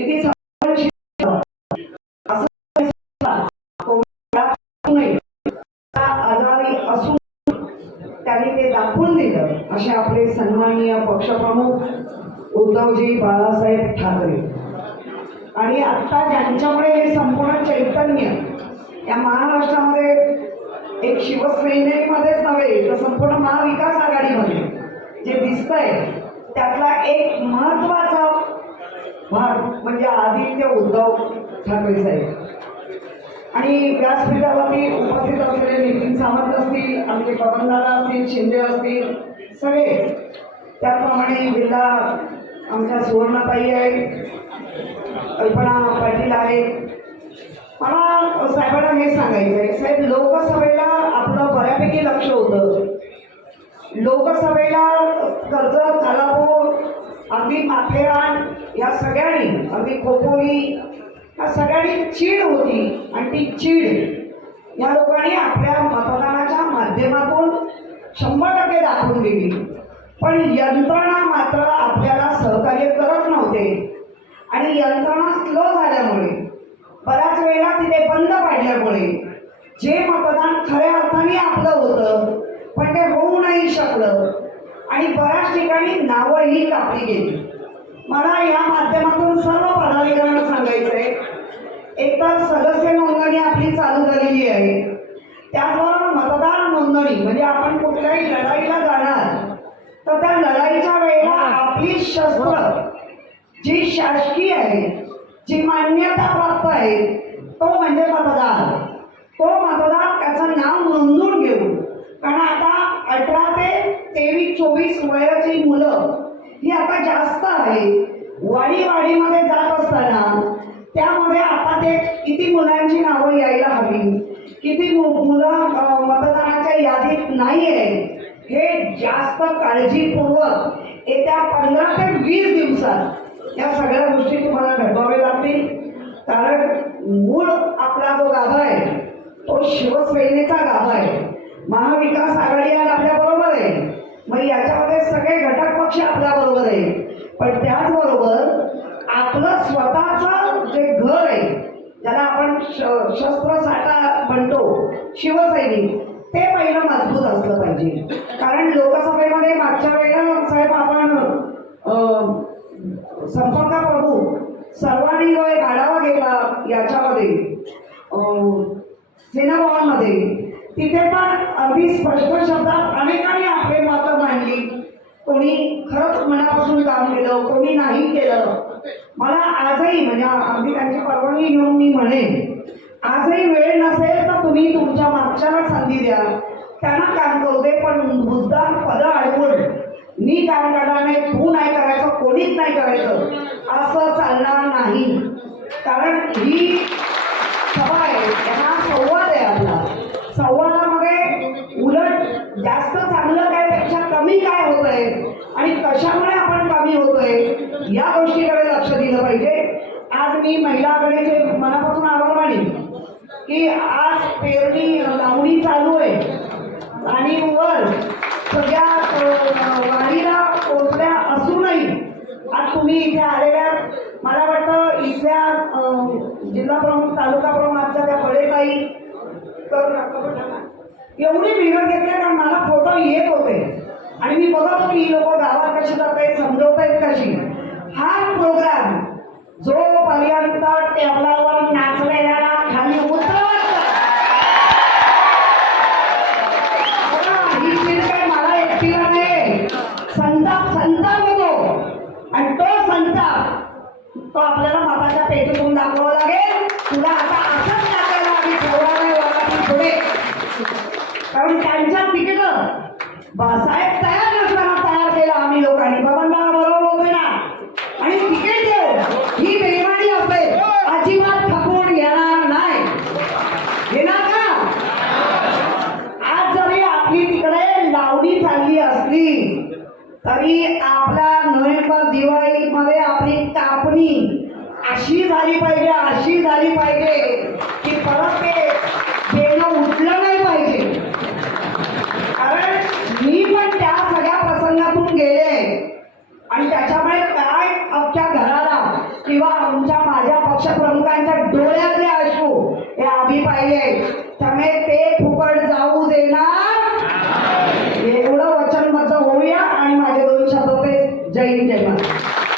किती आजारी असून त्यांनी ते दाखवून दिलं. असे आपले सन्माननीय पक्षप्रमुख उद्धवजी बाळासाहेब ठाकरे. आणि आता ज्यांच्यामुळे हे संपूर्ण चैतन्य या महाराष्ट्रामध्ये एक शिवसेनेमध्येच नव्हे तर संपूर्ण महाविकास आघाडीमध्ये जे दिसतंय त्यातला एक महत्त्वाचा भाग म्हणजे आदित्य उद्धव ठाकरे साहेब. आणि व्यासपीठावरती उपस्थित असलेले नितीन सावंत असतील आमचे पवनदादा असतील शिंदे असतील सगळे. त्याप्रमाणे जिल्हा आमच्या सुवर्णताई आहे कल्पना पाटील आहे. मला साहेबांना हे सांगायचं आहे साहेब लोकसभेला आपलं बऱ्यापैकी लक्ष होतं. लोकसभेला कर्जत अगदी माथेरान या सगळ्यांनी अगदी खोपोली या सगळ्यांनी चीड होती आणि ती चीड या लोकांनी आपल्या मतदानाच्या माध्यमातून शंभर टक्के दाखवून दिली. पण यंत्रणा मात्र आपल्याला सहकार्य करत नव्हते. आणि यंत्रणा स्लो झाल्यामुळे बऱ्याच वेळेला तिथे बंद पाडल्यामुळे जे मतदान खऱ्या अर्थाने आपलं होतं पण ते होऊ आणि बऱ्याच ठिकाणी नावंही कापली गेली. मला या माध्यमातून सर्व पदाधिकाऱ्यांना सांगायचं आहे एकतर सदस्य नोंदणी आपली चालू झालेली आहे. त्याचबरोबर मतदार नोंदणी म्हणजे आपण कुठल्याही लढाईला जाणार तर त्या लढाईच्या वेळेला आपली शस्त्र जी शासकीय आहे जी मान्यता प्राप्त आहे तो म्हणजे मतदार तो मतदार त्याचं नाव नोंदवून घेऊ कारण आता अठरा तेवीस चोवीस वयाची मुलं ही आता जास्त आहे. वाडी वाडीमध्ये जात असताना त्यामध्ये आता ते किती मुलांची नावं यायला हवी? किती मु- मुलं मतदानाच्या यादीत नाही आहे हे जास्त काळजीपूर्वक येत्या पंधरा ते वीस दिवसात या सगळ्या गोष्टी तुम्हाला घडवाव्या लागतील. कारण मूळ आपला जो गाभा आहे तो शिवसेनेचा गाभा आहे. महाविकास आघाडी आज आपल्या बरोबर आहे मग याच्यामध्ये सगळे घटक पक्ष आपल्या बरोबर आहे पण त्याचबरोबर आपलं स्वतःचं जे घर आहे ज्याला आपण श- शस्त्रसाठा म्हणतो शिवसैनिक. ते पहिलं मजबूत असलं पाहिजे. कारण लोकसभेमध्ये मागच्या वेळेला साहेब आपण संपर्क प्रमुख सर्वांनी जो एक आढावा घेतला याच्यामध्ये सिनेभवनमध्ये तिथे पण अगदी स्पष्ट शब्दात अनेकांनी आपले मतं मांडली. कोणी खरंच मनापासून काम केलं कोणी नाही केलं. मला आजही म्हणजे अगदी त्यांची परवानगी घेऊन मी म्हणेन आजही वेळ नसेल तर तुम्ही तुमच्या मागच्याला संधी द्या. त्यांना काम करू दे पण मुद्दा पद अडवून. मी काम करणार नाही तू नाही करायचं कोणीच नाही करायचं असं चालणार नाही. कारण ही सभा आहे त्यांना संवाद आहे आपला. संवादामध्ये उलट जास्त चांगलं काय पेक्षा कमी काय होतंय आणि कशामुळे आपण कमी होतोय या गोष्टीकडे लक्ष दिलं पाहिजे. आज मी महिला आघाडीचे मनापासून आभार मानेन. की आज पेरणी लावणी चालू आहे. आणि वर सगळ्या वारीला पोचल्या असूनही आज तुम्ही इथे आलेल्या मला वाटतं इथल्या जिल्हा प्रमुख तालुका प्रमुख आमच्या त्या बळेबाई तर एवढी मेहनत घेतली कारण मला फोटो येत होते. आणि मी बघत होती ही लोक गावात कशी जात आहेत समजवत आहेत कशी? हा प्रोग्राम जो पर्यंत टेबलावर नाचलेल्याला खाली उतरवत ही मला एकटीला नाही संताप संताप होतो. आणि तो संताप तो आपल्याला मताच्या पेटीतून दाखवावा लागेल. तुला आता असंच टाकायला आम्ही नाही वराती पुढे. कारण त्यांच्या तिकीट साहेब धोनी अशी झाली पाहिजे अशी झाली पाहिजे की परत ते खेळणं उठलं नाही पाहिजे. कारण मी पण त्या सगळ्या प्रसंगातून गेले आणि त्याच्यामुळे काय आमच्या घराला किंवा आमच्या माझ्या पक्षप्रमुखांच्या डोळ्यातले अश्रू हे आम्ही पाहिले. त्यामुळे ते फुकट जाऊ देणार. एवढं वचन माझं होऊया आणि माझे दोन शब्द ते जय हिंद जय